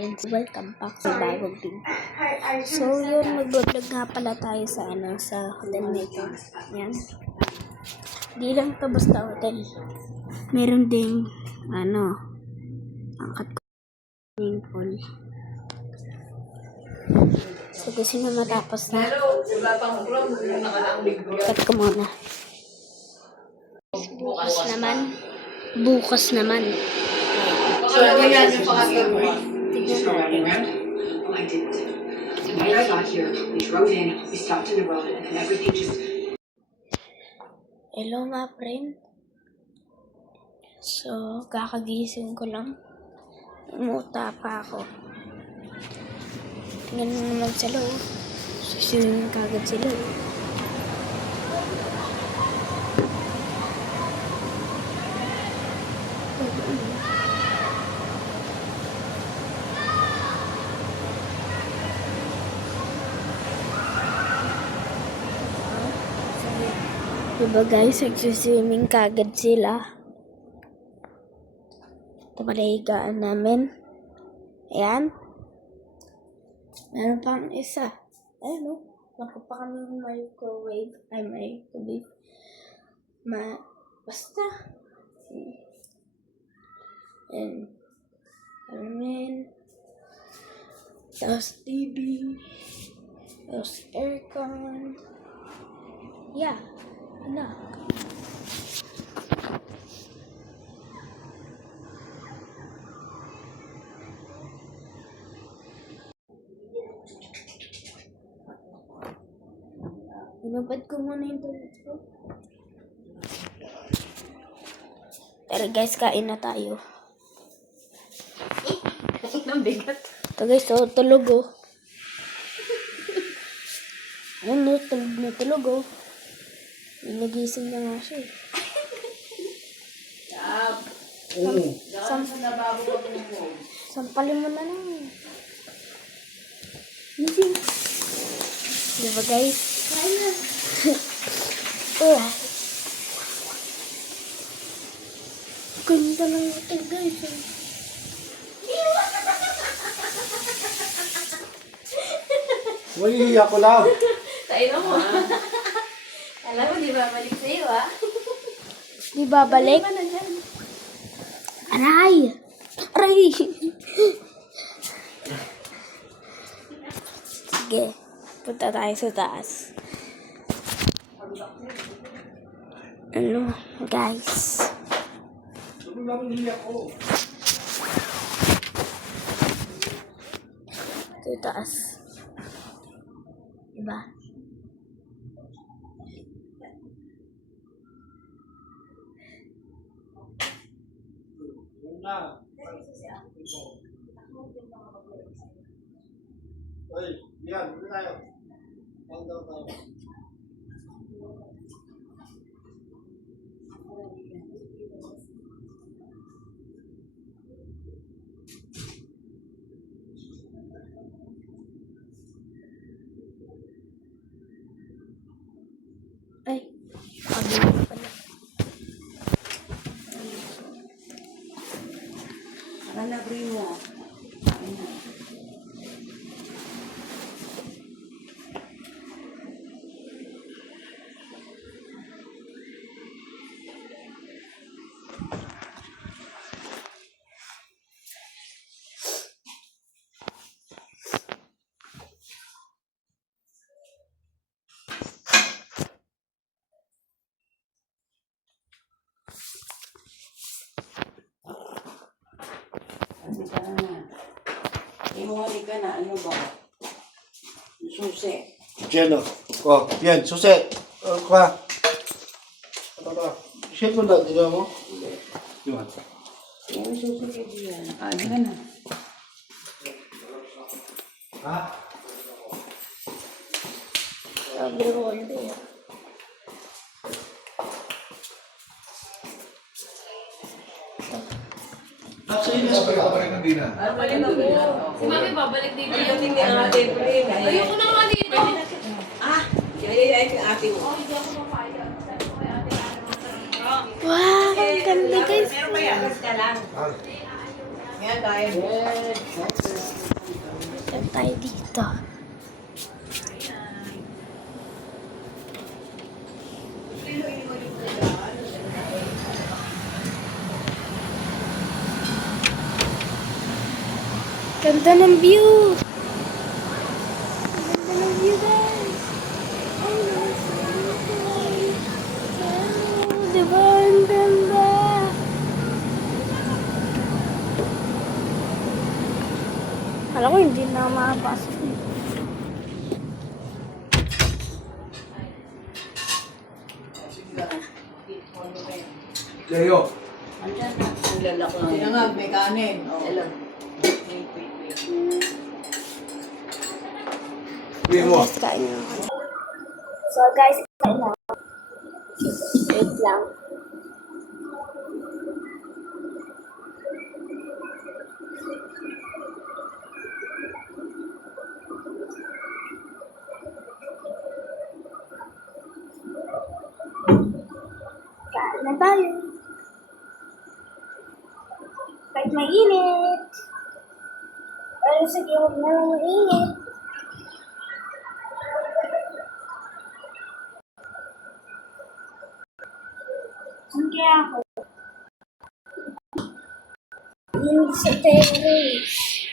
Welcome back sa bagong video. So yun, mag-vlog nga pala tayo sa hotel na ito. Yan. Di lang ito basta hotel. Meron ding angkat swimming pool. So gusto na matapos na. Cut ko muna. Bukas naman. So ganyan yung pangatlo. Oh, I didn't. The night I got here, we drove in, we stopped in the road, and then everything just... Hello mga friend. So, kakagising ko lang. Umuta pa ako. Tingnan mo naman sa loob. Susunod kagad sila. Diba guys, nagsiswimming kagad sila. Ito pala higaan namin. Ayan. Meron pang isa. Ayan o. Baka pa kami microwave. Ay, microwave. Basta. Ayan. Amen. Tapos TV. Tapos aircon. Yeah. Ano? Inubad ko muna yung tulad ko. Pero guys, kain na tayo. Ang bigat. Ito guys, tulog oh. Ano, tulog na tulog oh. Nagising na nga siya. Sampalin mo na lang. Gising. Diba guys? Oh. Ganda lang ito guys. Uy, ako lang. Tayo mo. Alam mo, di babalik sa'yo, ah. Di babalik? Aray! Aray! Sige. Punta tayo sa taas. Ano, guys? Sa taas. Diba? Uy, yan, dito tayo. Countdown tayo. Ay, kabila pala. Kalabri mo. Imuhali ka na, ano ba? Susi. Diyan o. Oh, yan, susi. Kwa. Shit mo na, dito mo? Diyan. Yung susi ka diyan. Ano ka na? Ha? Sabi ko hindi. Babalik ako. Si Mami babalik dito. Hindi ang ate ko rin. Ayoko na nga dito. Ay, yung ate mo. Wow, ang ganda guys. Meron ba yan? Ka lang. Yan tayo. tayo dito. Ganda ng view! Ganda ng view, guys! Diba? Ang ganda! Alam ko hindi na makapasok. Leo. Ang lalak lang. Sino nga, may kanin. Oh. Hello. Uwi mo. Guys, kain na ako. So guys, kain na ako. Wait lang. Kain na tayo. Kahit mainit. Pero sige, huwag na lang mainit. Saan kaya ako? Yung sa terrace.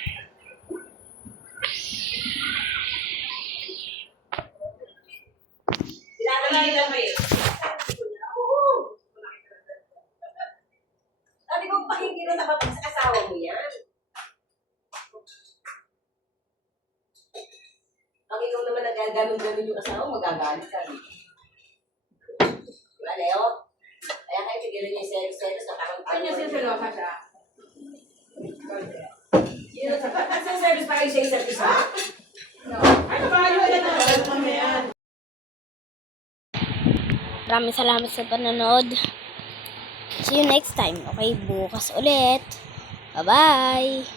Sabi ko, pakinggan na dapat sa asawa mo yan. Pag ikaw naman nagaganon-ganon yung asawa, magagalit ka. Diba, Leo? Kaya kayo tigilan niya yung selos-selos na parang Kanya sinuselosa siya. Nagsiselos pa kayo sa isa't isa? Maraming salamat sa panonood. See you next time. Okay, bukas ulit. Bye-bye!